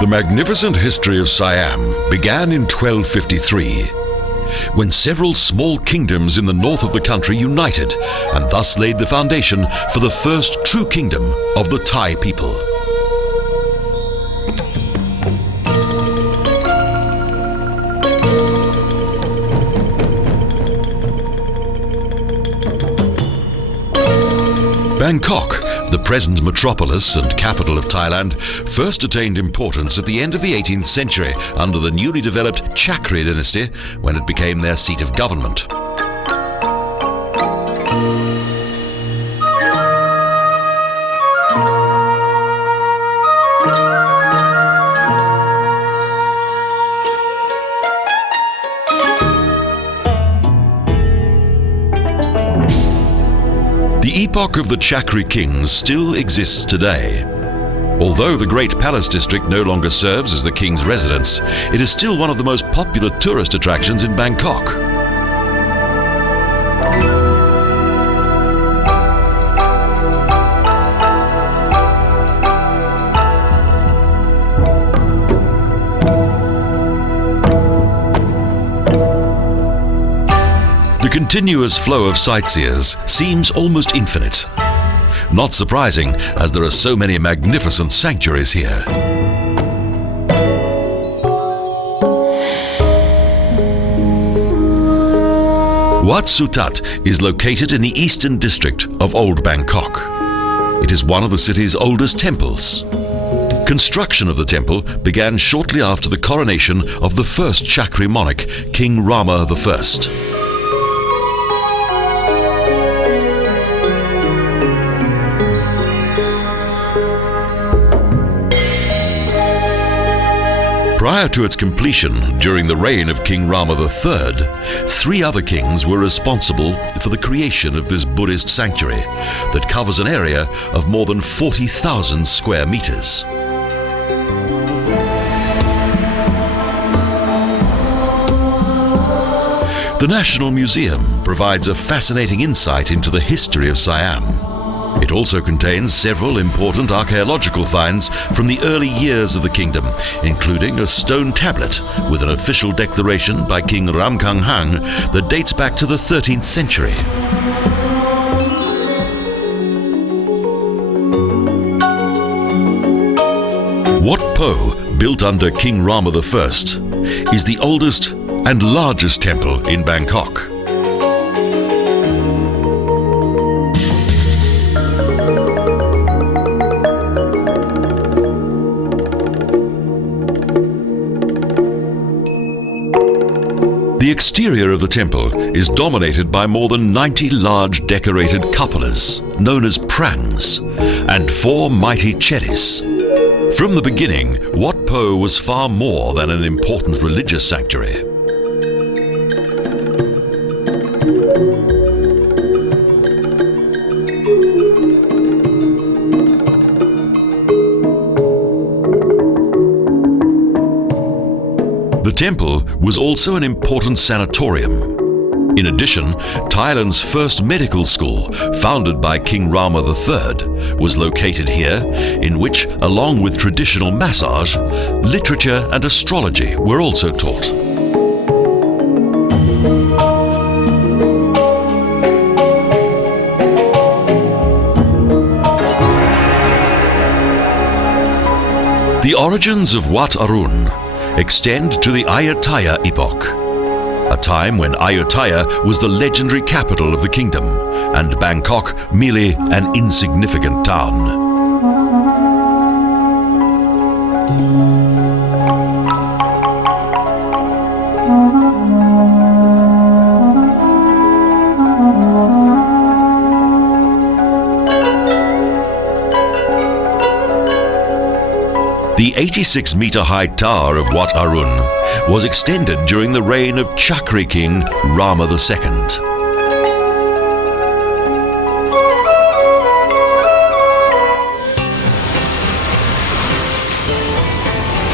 The magnificent history of Siam began in 1253, when several small kingdoms in the north of the country united and thus laid the foundation for the first true kingdom of the Thai people. Bangkok, the present metropolis and capital of Thailand, first attained importance at the end of the 18th century under the newly developed Chakri Dynasty, when it became their seat of government. The epoch of the Chakri kings still exists today. Although the Great Palace District no longer serves as the king's residence, it is still one of the most popular tourist attractions in Bangkok. The continuous flow of sightseers seems almost infinite. Not surprising, as there are so many magnificent sanctuaries here. Wat Suthat is located in the eastern district of Old Bangkok. It is one of the city's oldest temples. Construction of the temple began shortly after the coronation of the first Chakri monarch, King Rama The First. Prior to its completion, during the reign of King Rama The Third, 3 other kings were responsible for the creation of this Buddhist sanctuary that covers an area of more than 40,000 square meters. The National Museum provides a fascinating insight into the history of Siam. It also contains several important archaeological finds from the early years of the kingdom, including a stone tablet with an official declaration by King Ramkhanhang that dates back to the 13th century. Wat Po, built under King Rama The First, is the oldest and largest temple in Bangkok. The exterior of the temple is dominated by more than 90 large decorated cupolas, known as prangs, and 4 mighty Chedis. From the beginning, Wat Po was far more than an important religious sanctuary. The temple was also an important sanatorium. In addition, Thailand's first medical school, founded by King Rama The Third, was located here, in which, along with traditional massage, literature and astrology were also taught. The origins of Wat Arun extend to the Ayutthaya epoch, a time when Ayutthaya was the legendary capital of the kingdom, and Bangkok merely an insignificant town. The 86-meter-high tower of Wat Arun was extended during the reign of Chakri King Rama The Second.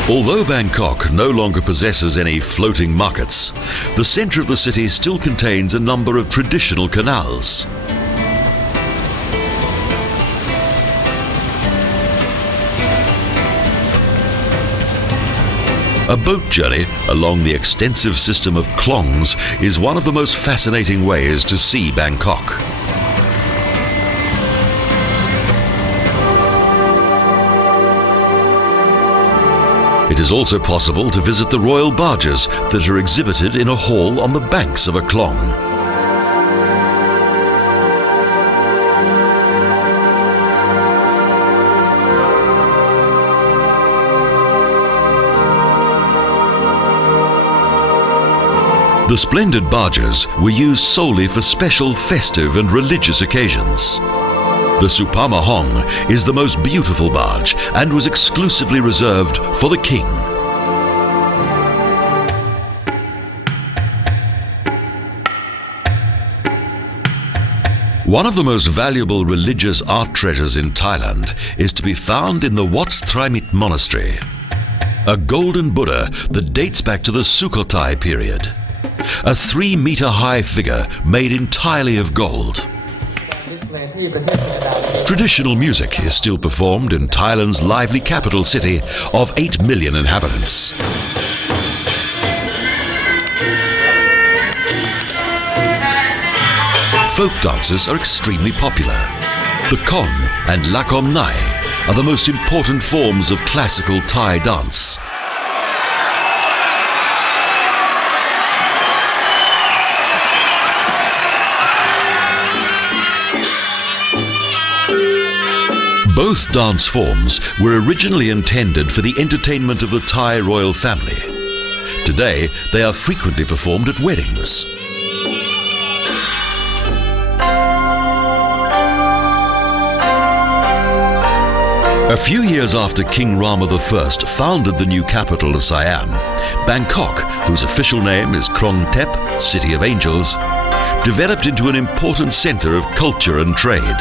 Although Bangkok no longer possesses any floating markets, the center of the city still contains a number of traditional canals. A boat journey along the extensive system of klongs is one of the most fascinating ways to see Bangkok. It is also possible to visit the royal barges that are exhibited in a hall on the banks of a klong. The splendid barges were used solely for special festive and religious occasions. The Supamahong is the most beautiful barge and was exclusively reserved for the king. One of the most valuable religious art treasures in Thailand is to be found in the Wat Trimit monastery, a golden Buddha that dates back to the Sukhothai period. A 3-meter-high figure made entirely of gold. Traditional music is still performed in Thailand's lively capital city of 8 million inhabitants. Folk dances are extremely popular. The Kon and Lakon Nai are the most important forms of classical Thai dance. Both dance forms were originally intended for the entertainment of the Thai royal family. Today, they are frequently performed at weddings. A few years after King Rama The First founded the new capital of Siam, Bangkok, whose official name is Krong Thep, City of Angels, developed into an important center of culture and trade.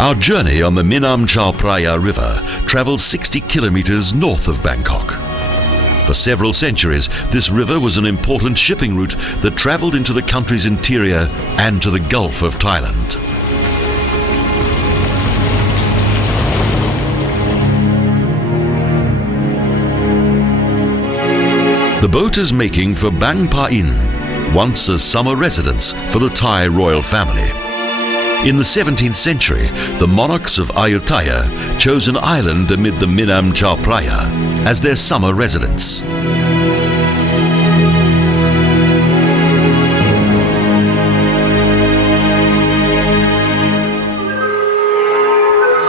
Our journey on the Minam Chao Phraya River travels 60 kilometers north of Bangkok. For several centuries, this river was an important shipping route that traveled into the country's interior and to the Gulf of Thailand. The boat is making for Bang Pa In, once a summer residence for the Thai royal family. In the 17th century, the monarchs of Ayutthaya chose an island amid the Minam Chao Phraya as their summer residence.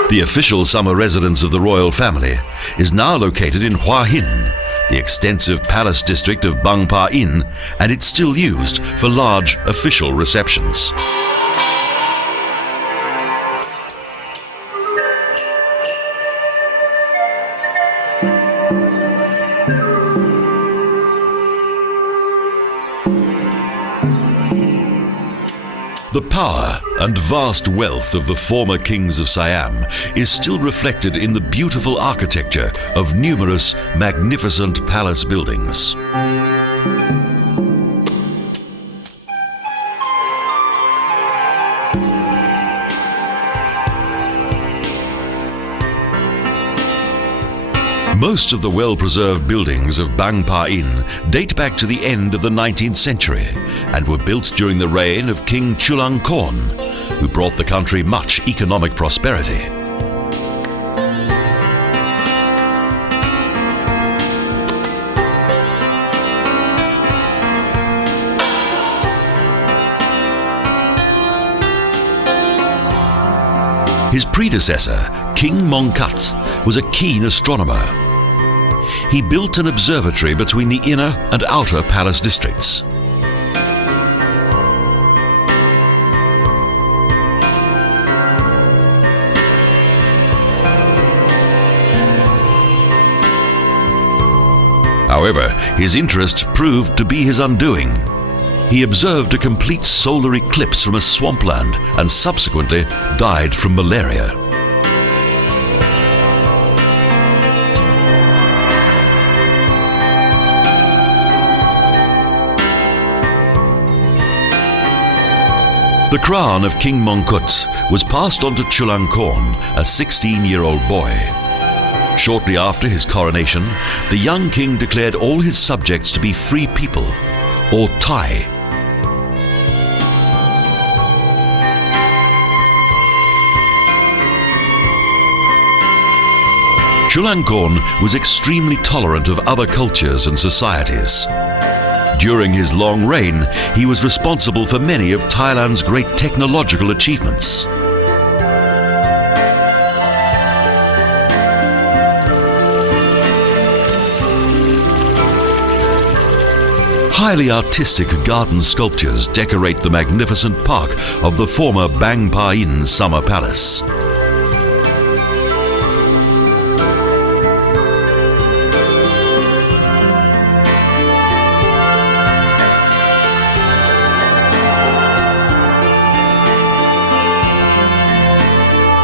The official summer residence of the royal family is now located in Hua Hin, the extensive palace district of Bang Pa In, and it's still used for large official receptions. The power and vast wealth of the former kings of Siam is still reflected in the beautiful architecture of numerous magnificent palace buildings. Most of the well-preserved buildings of Bang Pa In date back to the end of the 19th century and were built during the reign of King Chulalongkorn, who brought the country much economic prosperity. His predecessor, King Mongkut, was a keen astronomer. He built an observatory between the inner and outer palace districts. However, his interest proved to be his undoing. He observed a complete solar eclipse from a swampland and subsequently died from malaria. The crown of King Mongkut was passed on to Chulalongkorn, a 16-year-old boy. Shortly after his coronation, the young king declared all his subjects to be free people, or Thai. Chulalongkorn was extremely tolerant of other cultures and societies. During his long reign, he was responsible for many of Thailand's great technological achievements. Highly artistic garden sculptures decorate the magnificent park of the former Bang Pa In Summer Palace.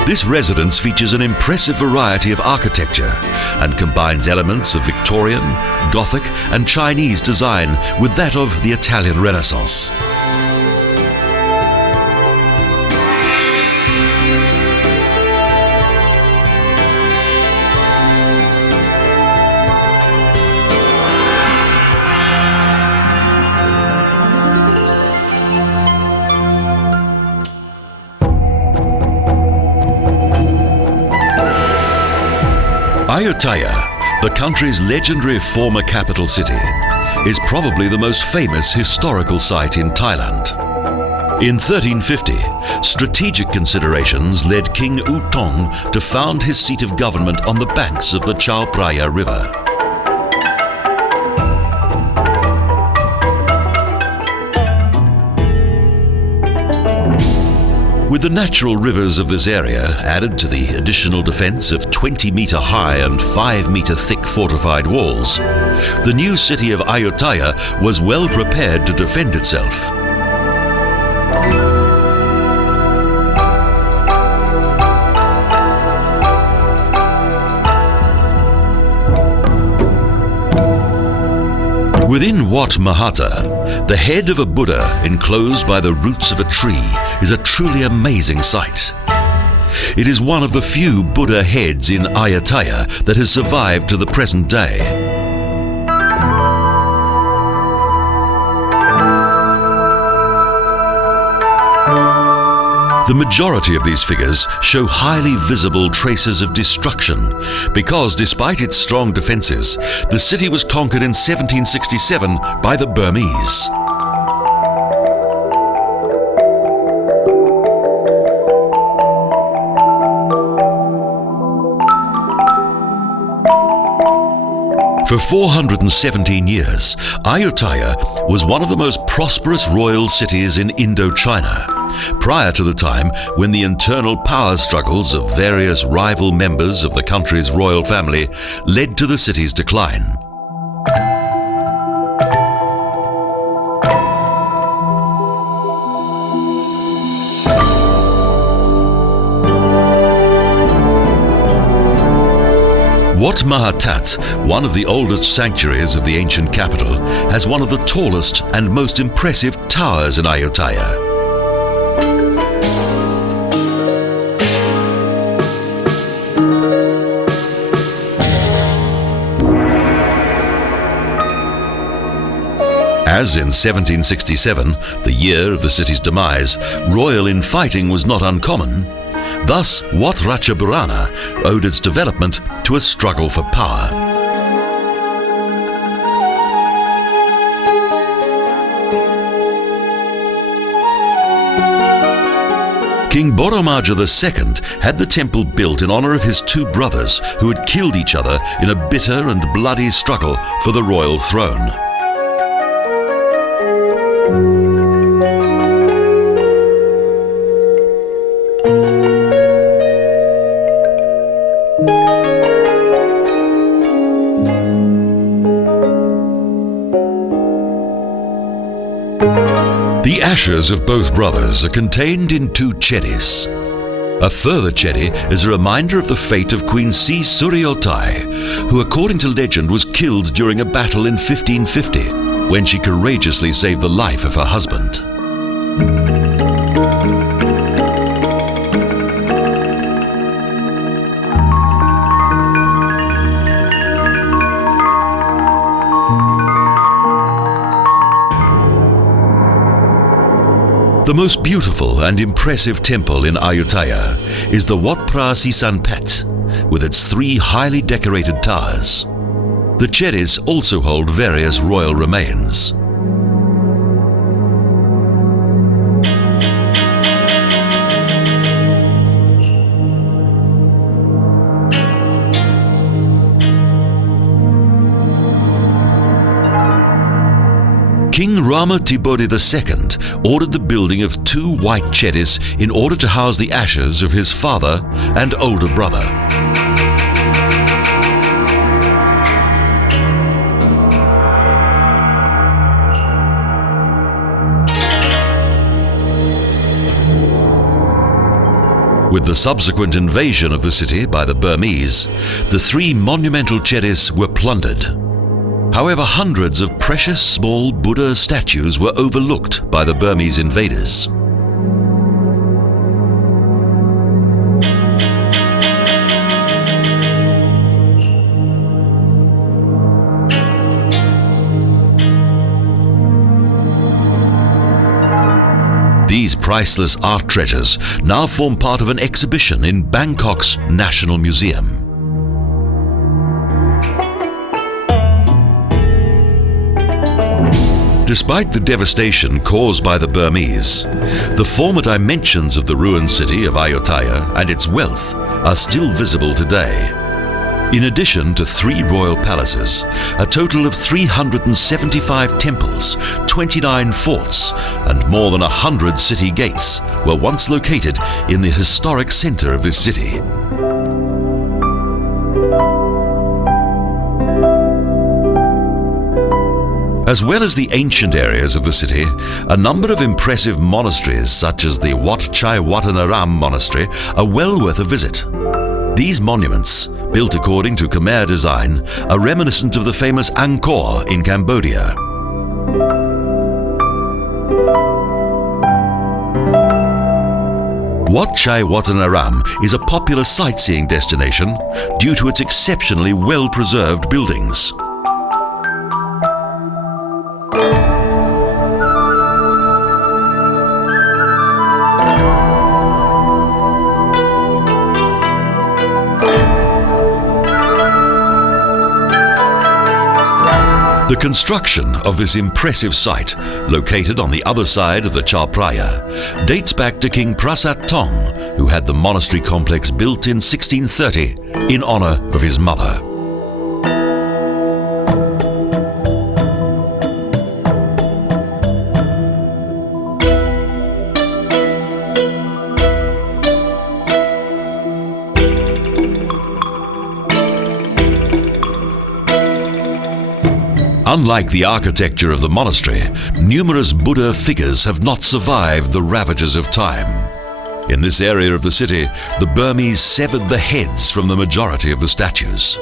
This residence features an impressive variety of architecture and combines elements of Victorian, Gothic and Chinese design with that of the Italian Renaissance. Ayutthaya, the country's legendary former capital city, is probably the most famous historical site in Thailand. In 1350, strategic considerations led King U Thong to found his seat of government on the banks of the Chao Phraya River. With the natural rivers of this area added to the additional defense of 20-meter-high and 5-meter-thick fortified walls, the new city of Ayutthaya was well prepared to defend itself. Within Wat Mahathat, the head of a Buddha enclosed by the roots of a tree is a truly amazing sight. It is one of the few Buddha heads in Ayutthaya that has survived to the present day. The majority of these figures show highly visible traces of destruction because, despite its strong defenses, the city was conquered in 1767 by the Burmese. For 417 years, Ayutthaya was one of the most prosperous royal cities in Indo China, prior to the time when the internal power struggles of various rival members of the country's royal family led to the city's decline. Wat Mahathat, one of the oldest sanctuaries of the ancient capital, has one of the tallest and most impressive towers in Ayutthaya. As in 1767, the year of the city's demise, royal infighting was not uncommon. Thus, Wat Ratchaburana owed its development to a struggle for power. King Boromaja The Second had the temple built in honor of his two brothers who had killed each other in a bitter and bloody struggle for the royal throne. The ashes of both brothers are contained in 2 Chedis. A further Chedi is a reminder of the fate of Queen Si Satchanalai, who according to legend was killed during a battle in 1550, when she courageously saved the life of her husband. The most beautiful and impressive temple in Ayutthaya is the Wat Phra Si Sanphet, with its 3 highly decorated towers. The Chedis also hold various royal remains. King Rama The Second ordered the building of 2 white Chedis in order to house the ashes of his father and older brother. With the subsequent invasion of the city by the Burmese, the 3 monumental Chedis were plundered. However, hundreds of precious small Buddha statues were overlooked by the Burmese invaders. These priceless art treasures now form part of an exhibition in Bangkok's National Museum. Despite the devastation caused by the Burmese, the former dimensions of the ruined city of Ayutthaya and its wealth are still visible today. In addition to 3 royal palaces, a total of 375 temples, 29 forts, and more than 100 city gates were once located in the historic center of this city. As well as the ancient areas of the city, a number of impressive monasteries such as the Wat Chai Watanaram Monastery are well worth a visit. These monuments, built according to Khmer design, are reminiscent of the famous Angkok in Cambodia. Wat Chai Watanaram is a popular sightseeing destination due to its exceptionally well-preserved buildings. The construction of this impressive site, located on the other side of the Chao Phraya, dates back to King Prasat Tong, who had the monastery complex built in 1630 in honor of his mother. Unlike the architecture of the monastery, numerous Buddha figures have not survived the ravages of time. In this area of the city, the Burmese severed the heads from the majority of the statues.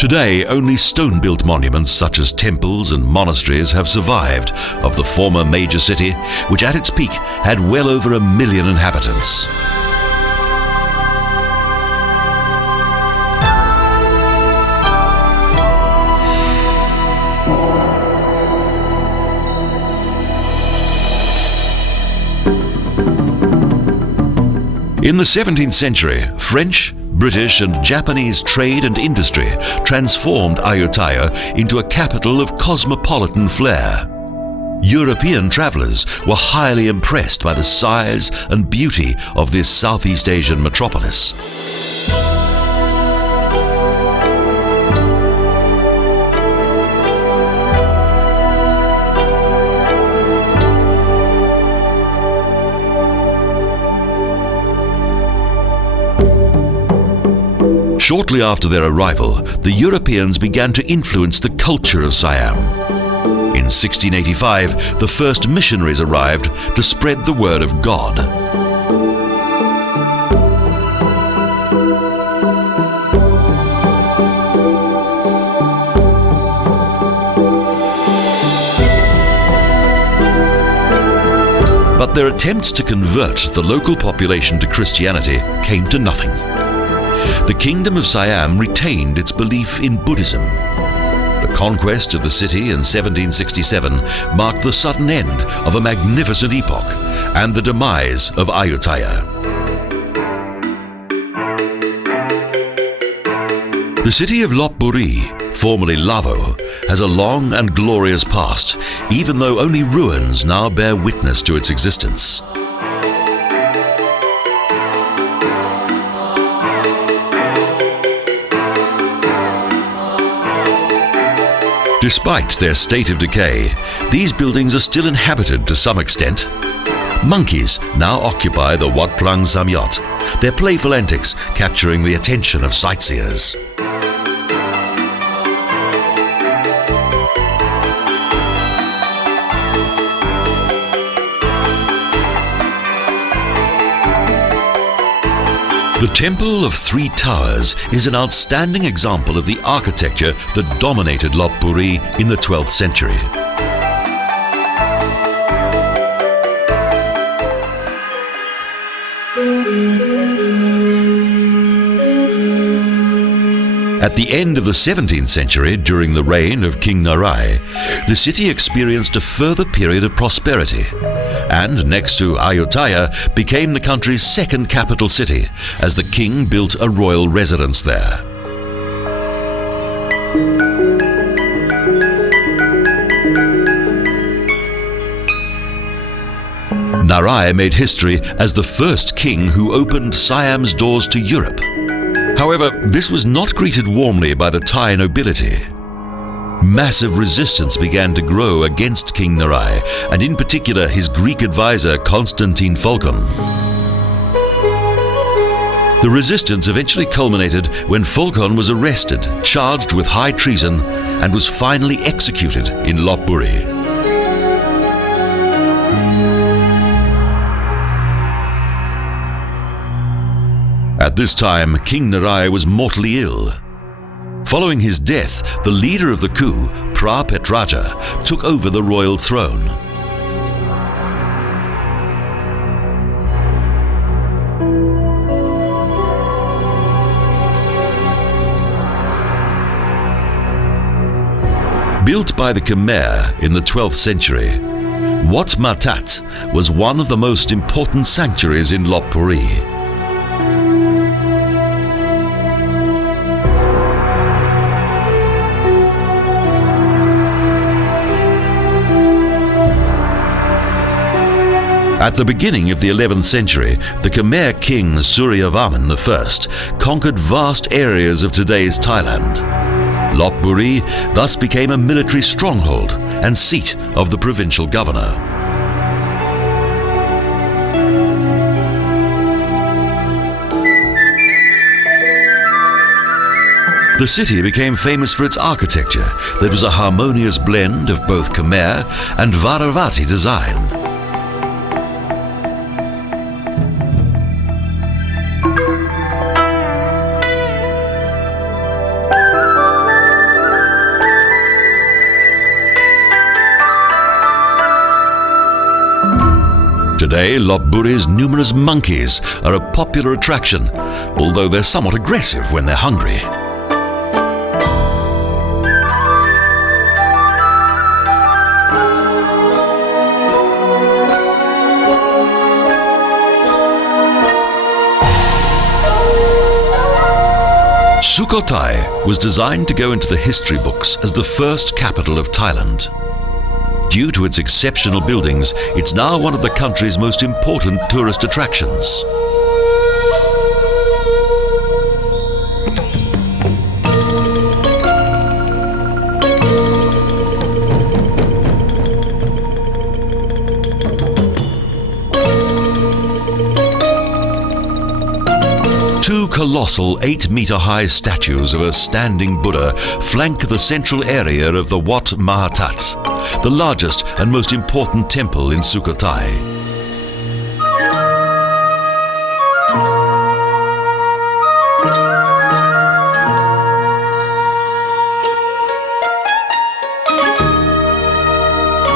Today, only stone-built monuments such as temples and monasteries have survived of the former major city, which at its peak had well over 1 million inhabitants. In the 17th century, French, British and Japanese trade and industry transformed Ayutthaya into a capital of cosmopolitan flair. European travelers were highly impressed by the size and beauty of this Southeast Asian metropolis. Shortly after their arrival, the Europeans began to influence the culture of Siam. In 1685, the first missionaries arrived to spread the word of God. But their attempts to convert the local population to Christianity came to nothing. The Kingdom of Siam retained its belief in Buddhism. The conquest of the city in 1767 marked the sudden end of a magnificent epoch and the demise of Ayutthaya. The city of Lopburi, formerly Lavo, has a long and glorious past, even though only ruins now bear witness to its existence. Despite their state of decay, these buildings are still inhabited to some extent. Monkeys now occupy the Wat Phra Si Sanphet, their playful antics capturing the attention of sightseers. The Temple of Three Towers is an outstanding example of the architecture that dominated Lopburi in the 12th century. At the end of the 17th century, during the reign of King Narai, the city experienced a further period of prosperity, and next to Ayutthaya became the country's second capital city, as the king built a royal residence there. Narai made history as the first king who opened Siam's doors to Europe. However, this was not greeted warmly by the Thai nobility. Massive resistance began to grow against King Narai, and in particular his Greek advisor Constantine Phulkon. The resistance eventually culminated when Phulkon was arrested, charged with high treason, and was finally executed in Lopburi. At this time, King Narai was mortally ill. Following his death, the leader of the coup, Phra Petraja, took over the royal throne. Built by the Khmer in the 12th century, Wat Mahathat was one of the most important sanctuaries in Lopburi. At the beginning of the 11th century, the Khmer king Rama The First conquered vast areas of today's Thailand. Lopburi thus became a military stronghold and seat of the provincial governor. The city became famous for its architecture that was a harmonious blend of both Khmer and Varavati design. Today, Lopburi's numerous monkeys are a popular attraction, although they're somewhat aggressive when they're hungry. Sukhothai was designed to go into the history books as the first capital of Thailand. Due to its exceptional buildings, it's now one of the country's most important tourist attractions. Two colossal 8-meter-high statues of a standing Buddha flank the central area of the Wat Mahathat, the largest and most important temple in Sukhothai.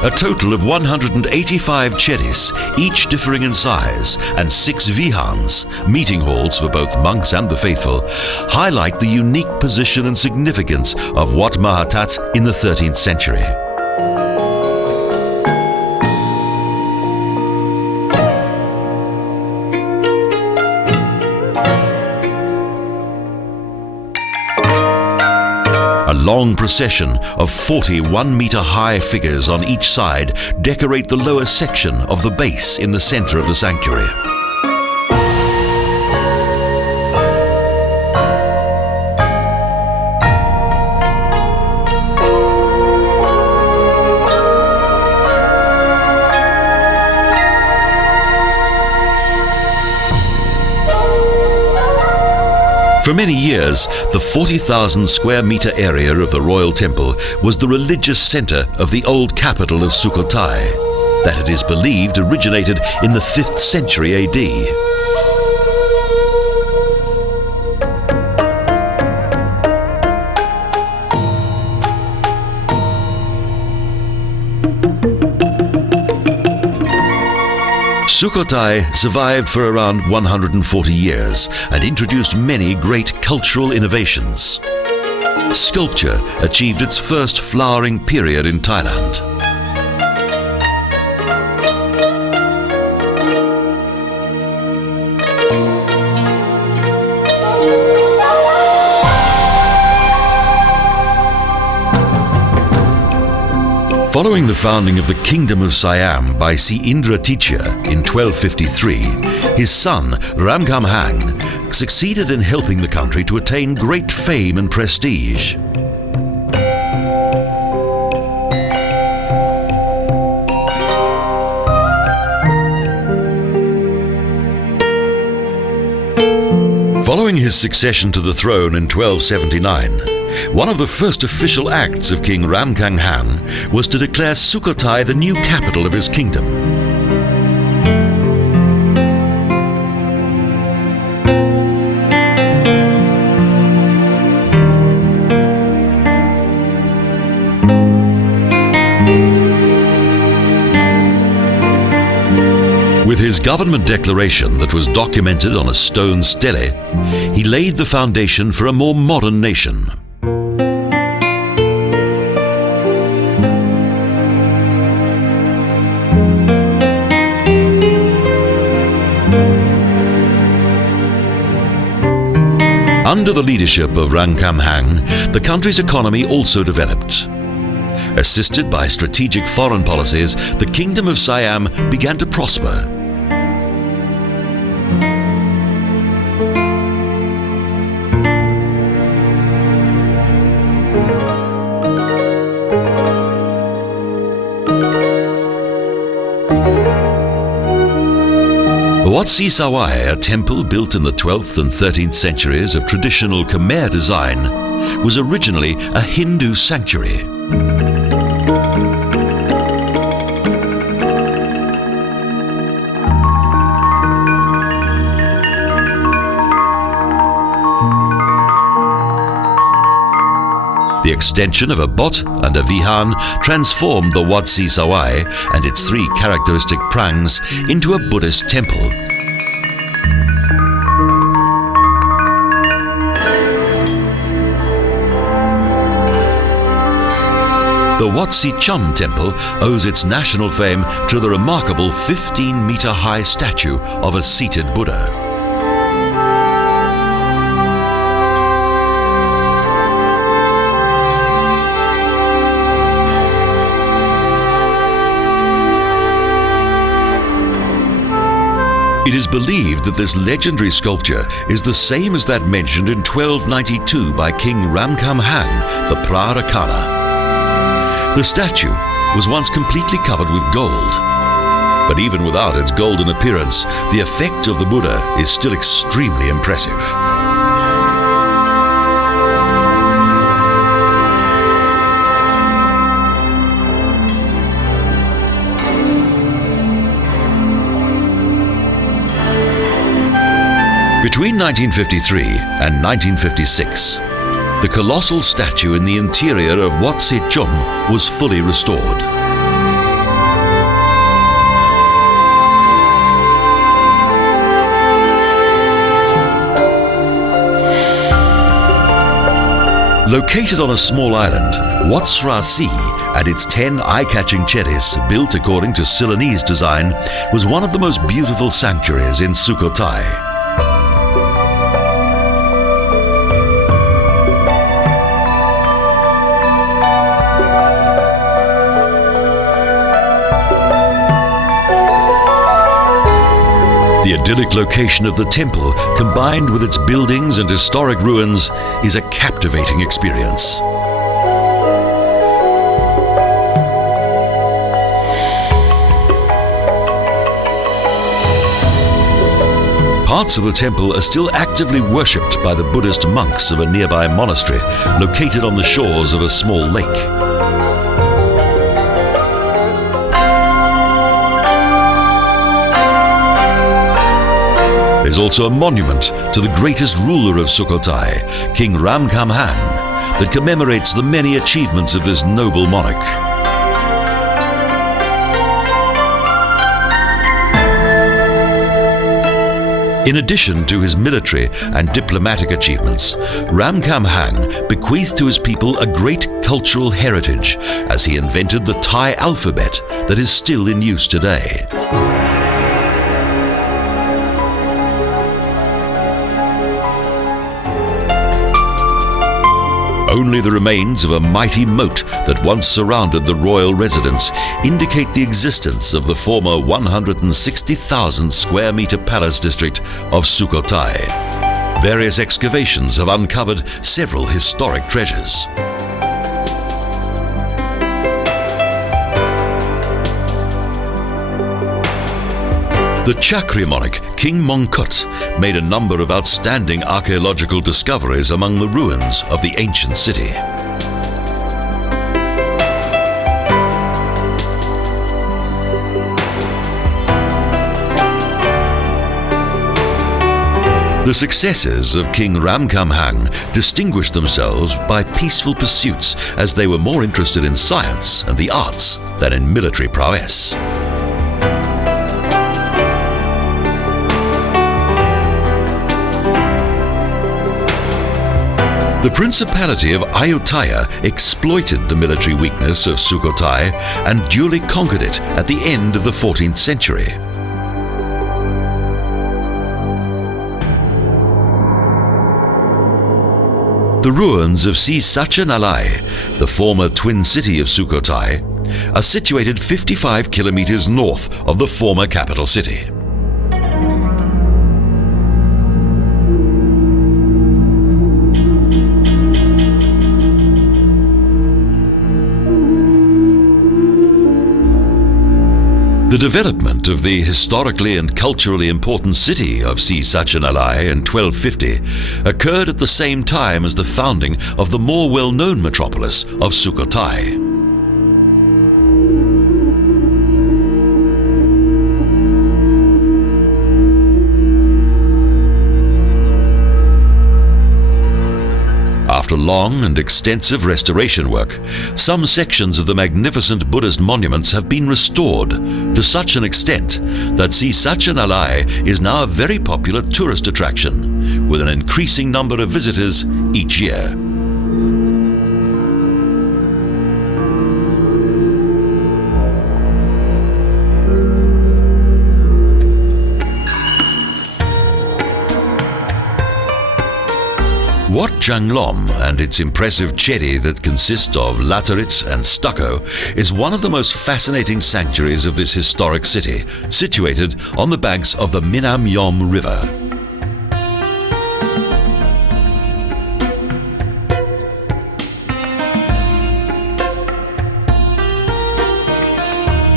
A total of 185 Chedis, each differing in size, and 6 vihans, meeting halls for both monks and the faithful, highlight the unique position and significance of Wat Mahathat in the 13th century. A long procession of 40 1-meter-high figures on each side decorate the lower section of the base in the center of the sanctuary. For many years, the 40,000 square meter area of the royal temple was the religious center of the old capital of Sukhothai, that it is believed originated in the 5th century AD. Sukhothai survived for around 140 years and introduced many great cultural innovations. Sculpture achieved its first flowering period in Thailand. Following the founding of the Kingdom of Siam by Si Satchanalai in 1253, his son Ramkhamhaeng succeeded in helping the country to attain great fame and prestige. Following his succession to the throne in 1279, one of the first official acts of King Ramkhamhaeng was to declare Sukhothai the new capital of his kingdom. With his government declaration that was documented on a stone stele, he laid the foundation for a more modern nation. Under the leadership of Ramkhamhaeng, the country's economy also developed. Assisted by strategic foreign policies, the Kingdom of Siam began to prosper. Wat Si Sawai, a temple built in the 12th and 13th centuries of traditional Khmer design, was originally a Hindu sanctuary. The extension of a bot and a vihan transformed the Wat Si Sawai and its 3 characteristic prangs into a Buddhist temple. The Wat Si Chum temple owes its national fame to the remarkable 15-meter-high statue of a seated Buddha. It is believed that this legendary sculpture is the same as that mentioned in 1292 by King Ramkhamhaeng, the Phra Rakana. The statue was once completely covered with gold, but even without its golden appearance, the effect of the Buddha is still extremely impressive. Between 1953 and 1956, the colossal statue in the interior of Wat Si Chum was fully restored. Located on a small island, Wat Phra Si and its 10 eye-catching Chedis, built according to Ceylonese design, was one of the most beautiful sanctuaries in Sukhothai. The idyllic location of the temple, combined with its buildings and historic ruins, is a captivating experience. Parts of the temple are still actively worshipped by the Buddhist monks of a nearby monastery located on the shores of a small lake. There's also a monument to the greatest ruler of Sukhothai, King Rama that commemorates the many achievements of this noble monarch. In addition to his military and diplomatic achievements, Ram bequeathed to his people a great cultural heritage as he invented the Thai alphabet that is still in use today. Only the remains of a mighty moat that once surrounded the royal residence indicate the existence of the former 160,000 square meter palace district of Sukhothai. Various excavations have uncovered several historic treasures. The Chakri monarch, King Mongkut, made a number of outstanding archaeological discoveries among the ruins of the ancient city. The successors of King Ram distinguished themselves by peaceful pursuits as they were more interested in science and the arts than in military prowess. The Principality of Ayutthaya exploited the military weakness of Sukhothai and duly conquered it at the end of the 14th century. The ruins of Si Satchanalai, the former twin city of Sukhothai, are situated 55 kilometers north of the former capital city. The development of the historically and culturally important city of Si Satchanalai in 1250 occurred at the same time as the founding of the more well-known metropolis of Sukhothai. After long and extensive restoration work, some sections of the magnificent Buddhist monuments have been restored to such an extent that Si Satchanalai is now a very popular tourist attraction, with an increasing number of visitors each year. Wat Changlom and its impressive chedi that consist of laterite and stucco is one of the most fascinating sanctuaries of this historic city, situated on the banks of the Minam Yom River.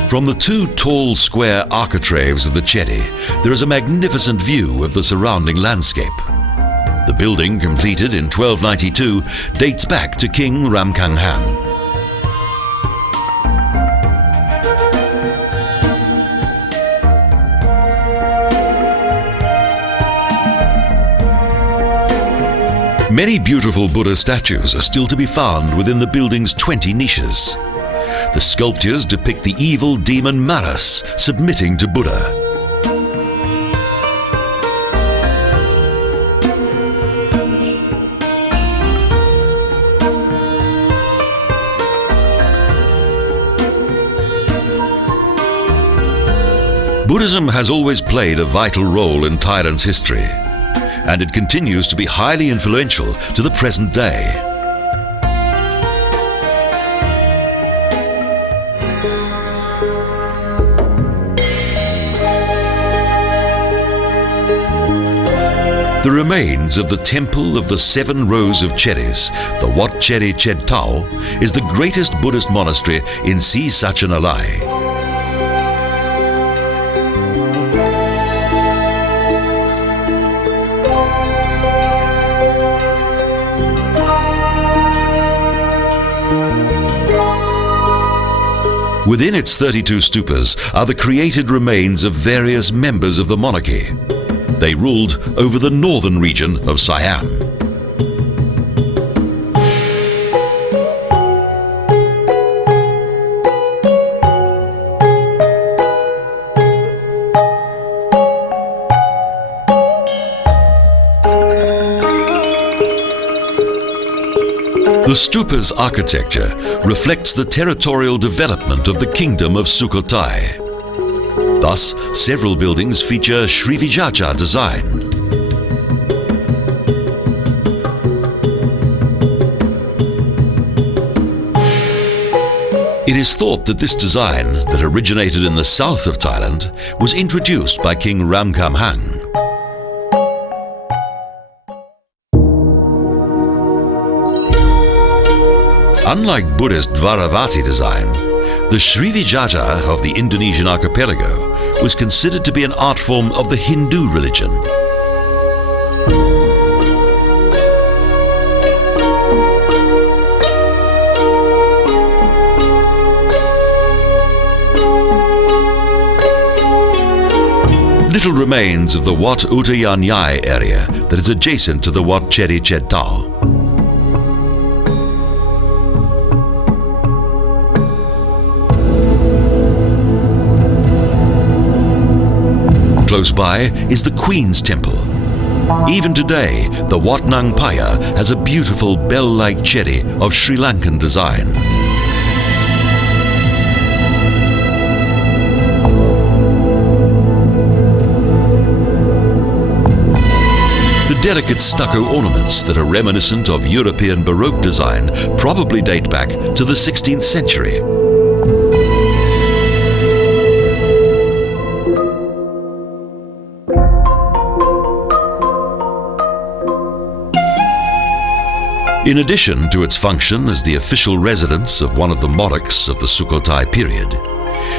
From the two tall square architraves of the Chedi, there is a magnificent view of the surrounding landscape. The building, completed in 1292, dates back to King Ram Many beautiful Buddha statues are still to be found within the building's 20 niches. The sculptures depict the evil demon Maras submitting to Buddha. Buddhism has always played a vital role in Thailand's history, and it continues to be highly influential to the present day. The remains of the Temple of the Seven Rows of Chedis, the Wat Chedi Ched Thaeo, is the greatest Buddhist monastery in Si Satchanalai. Within its 32 stupas are the created remains of various members of the monarchy. They ruled over the northern region of Siam. The stupa's architecture reflects the territorial development of the kingdom of Sukhothai. Thus, several buildings feature Srivijaja design. It is thought that this design, that originated in the south of Thailand, was introduced by King Ramkhamhaeng. Unlike Buddhist Dvaravati design, the Srivijaja of the Indonesian archipelago was considered to be an art form of the Hindu religion. Little remains of the Wat Uttaya area that is adjacent to the Wat Chedi Ched Thaeo. Close by is the Queen's Temple. Even today, the Wat Nang Paya has a beautiful bell-like chedi of Sri Lankan design. The delicate stucco ornaments that are reminiscent of European Baroque design probably date back to the 16th century. In addition to its function as the official residence of one of the monarchs of the Sukhothai period,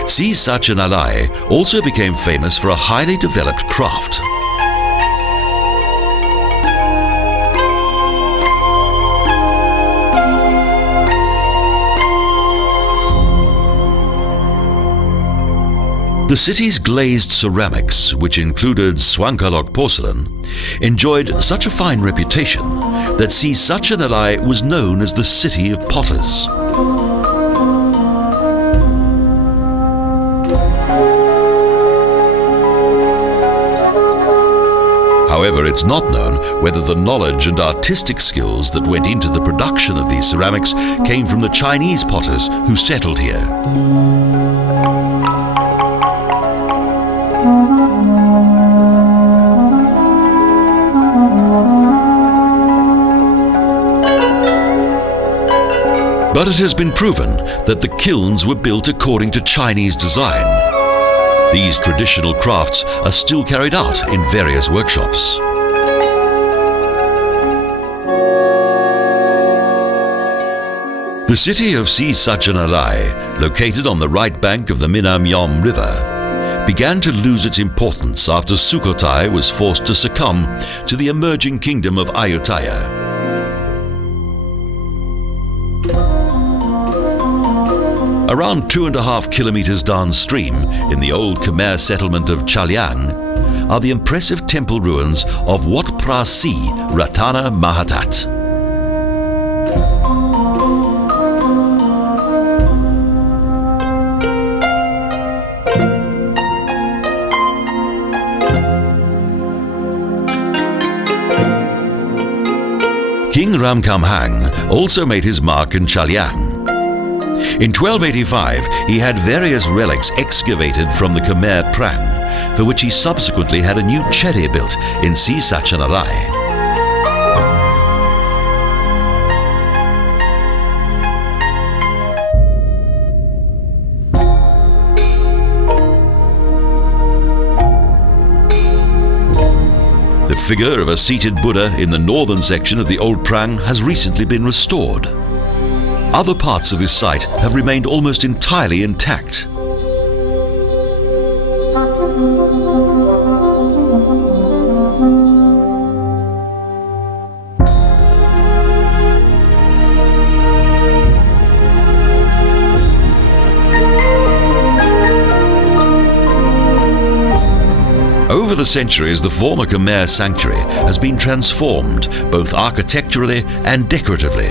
Si Satchanalai also became famous for a highly developed craft. The city's glazed ceramics, which included Swankalok porcelain, enjoyed such a fine reputation that Si Satchanalai was known as the City of Potters. However, it's not known whether the knowledge and artistic skills that went into the production of these ceramics came from the Chinese potters who settled here. But it has been proven that the kilns were built according to Chinese design. These traditional crafts are still carried out in various workshops. The city of Si Satchanalai, located on the right bank of the Minam Yom River, began to lose its importance after Sukhothai was forced to succumb to the emerging kingdom of Ayutthaya. Around 2.5 kilometers downstream, in the old Khmer settlement of Chaliang, are the impressive temple ruins of Wat Phra Si Ratana Mahathat. King Ramkhamhaeng also made his mark in Chaliang. In 1285, he had various relics excavated from the Khmer Prang, for which he subsequently had a new Chedi built in Si Satchanalai. The figure of a seated Buddha in the northern section of the old Prang has recently been restored. Other parts of this site have remained almost entirely intact. Over the centuries, the former Khmer sanctuary has been transformed both architecturally and decoratively.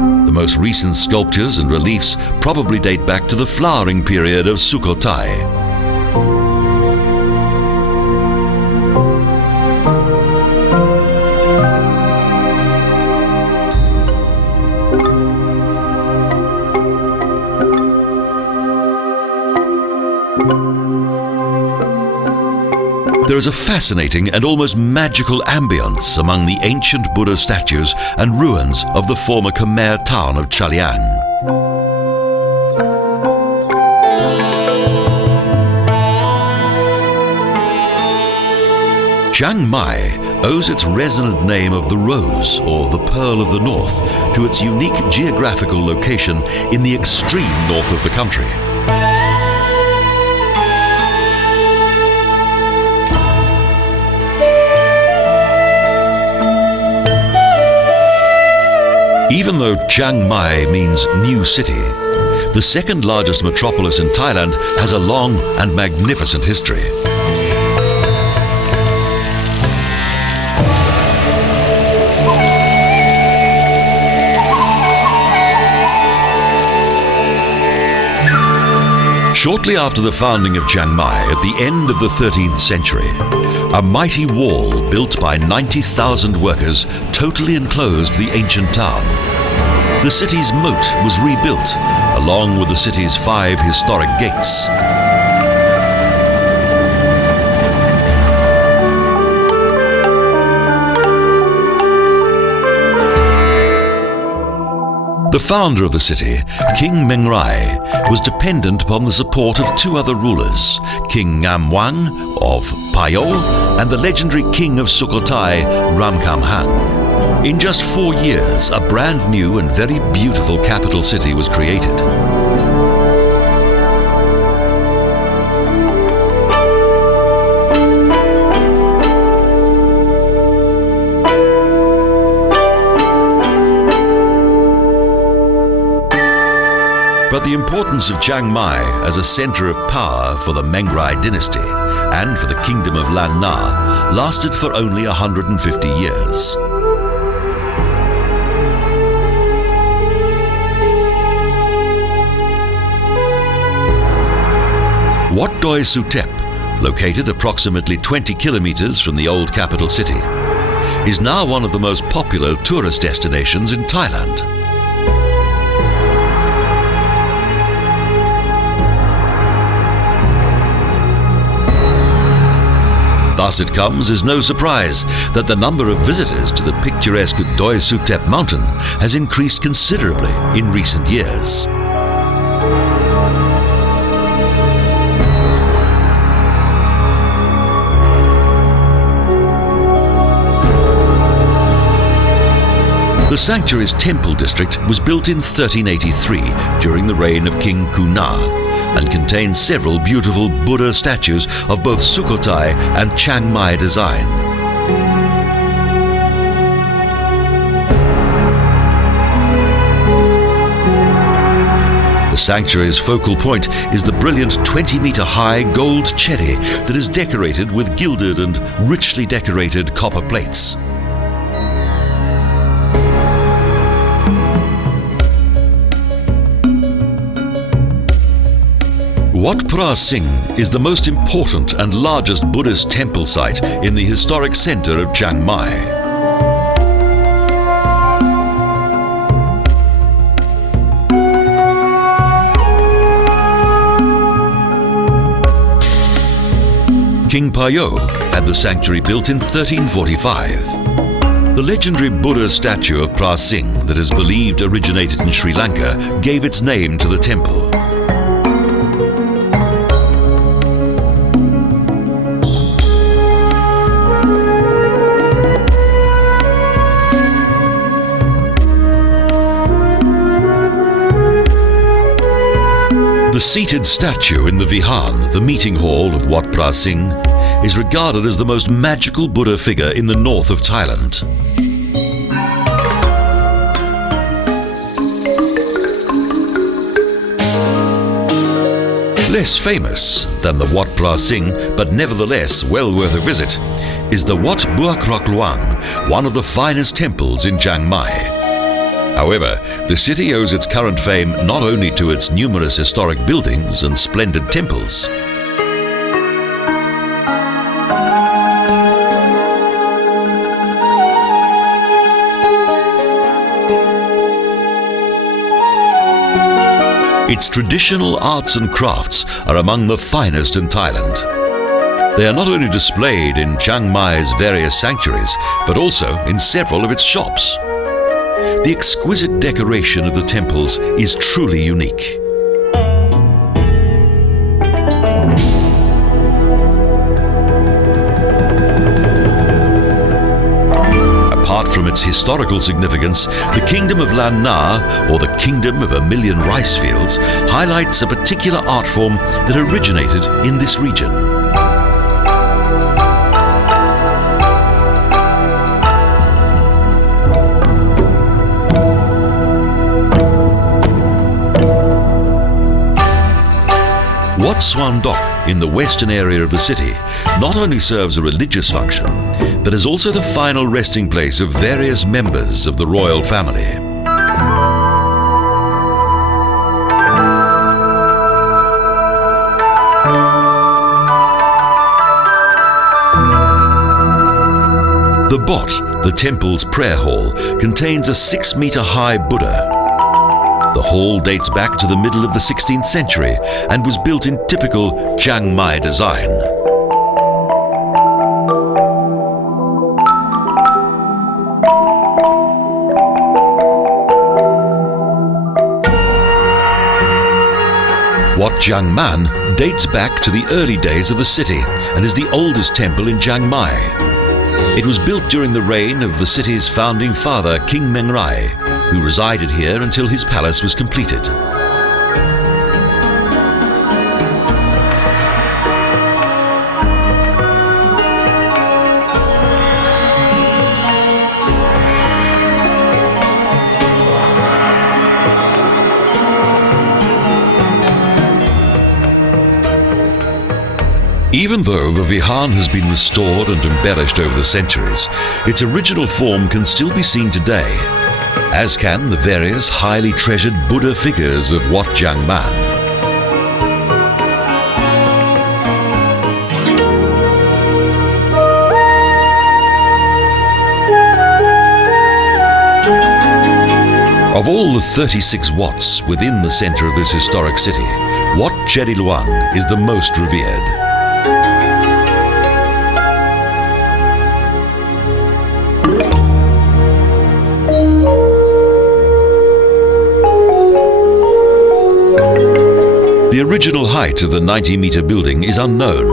The most recent sculptures and reliefs probably date back to the flowering period of Sukhothai. There is a fascinating and almost magical ambience among the ancient Buddha statues and ruins of the former Khmer town of Chalian. Chiang Mai owes its resonant name of the Rose, or the Pearl of the North, to its unique geographical location in the extreme north of the country. Even though Chiang Mai means new city, the second largest metropolis in Thailand has a long and magnificent history. Shortly after the founding of Chiang Mai at the end of the 13th century, a mighty wall built by 90,000 workers totally enclosed the ancient town. The city's moat was rebuilt, along with the city's 5 historic gates. The founder of the city, King Mengrai, was dependent upon the support of 2 other rulers, King Ngam Wang of Phayol and the legendary king of Sukhothai, Ramkhamhaeng. In just 4 years, a brand new and very beautiful capital city was created. But the importance of Chiang Mai as a center of power for the Mengrai dynasty and for the kingdom of Lan Na lasted for only 150 years. Wat Doi Suthep, located approximately 20 kilometers from the old capital city, is now one of the most popular tourist destinations in Thailand. Thus it comes as no surprise that the number of visitors to the picturesque Doi Suthep mountain has increased considerably in recent years. The sanctuary's temple district was built in 1383 during the reign of King Kuna, and contains several beautiful Buddha statues of both Sukhothai and Chiang Mai design. The sanctuary's focal point is the brilliant 20-meter-high gold chedi that is decorated with gilded and richly decorated copper plates. Wat Phra Singh is the most important and largest Buddhist temple site in the historic center of Chiang Mai. King Payo had the sanctuary built in 1345. The legendary Buddha statue of Phra Singh that is believed originated in Sri Lanka gave its name to the temple. The seated statue in the Vihan, the meeting hall of Wat Phra Singh, is regarded as the most magical Buddha figure in the north of Thailand. Less famous than the Wat Phra Singh, but nevertheless well worth a visit, is the Wat Chedi Luang, one of the finest temples in Chiang Mai. However, the city owes its current fame not only to its numerous historic buildings and splendid temples. Its traditional arts and crafts are among the finest in Thailand. They are not only displayed in Chiang Mai's various sanctuaries, but also in several of its shops. The exquisite decoration of the temples is truly unique. Apart from its historical significance, the Kingdom of Lan Na, or the Kingdom of a Million Rice Fields, highlights a particular art form that originated in this region. Wat Suan Dok, in the western area of the city, not only serves a religious function, but is also the final resting place of various members of the royal family. The Bot, the temple's prayer hall, contains a 6-meter-high Buddha. The hall dates back to the middle of the 16th century and was built in typical Chiang Mai design. Wat Chiang Man dates back to the early days of the city and is the oldest temple in Chiang Mai. It was built during the reign of the city's founding father, King Meng Rai, who resided here until his palace was completed. Even though the Vihan has been restored and embellished over the centuries, its original form can still be seen today, as can the various highly treasured Buddha figures of Wat Chiang Man. Of all the 36 Wats within the center of this historic city, Wat Chedi Luang is the most revered. The original height of the 90-meter building is unknown.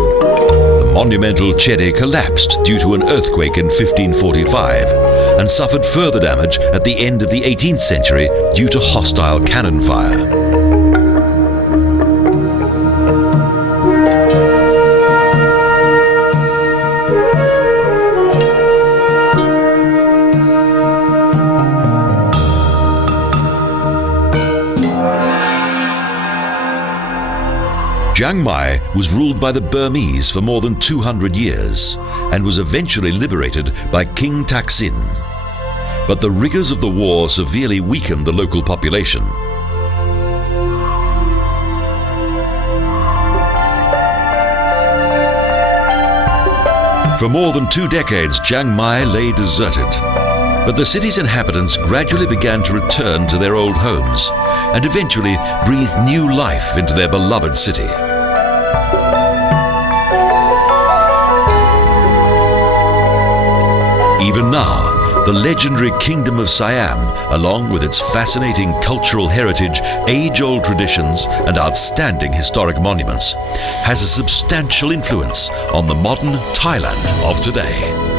The monumental Chedi collapsed due to an earthquake in 1545 and suffered further damage at the end of the 18th century due to hostile cannon fire. Chiang Mai was ruled by the Burmese for more than 200 years and was eventually liberated by King Thaksin. But the rigors of the war severely weakened the local population. For more than 2 decades, Chiang Mai lay deserted. But the city's inhabitants gradually began to return to their old homes and eventually breathed new life into their beloved city. Even now, the legendary Kingdom of Siam, along with its fascinating cultural heritage, age-old traditions and outstanding historic monuments, has a substantial influence on the modern Thailand of today.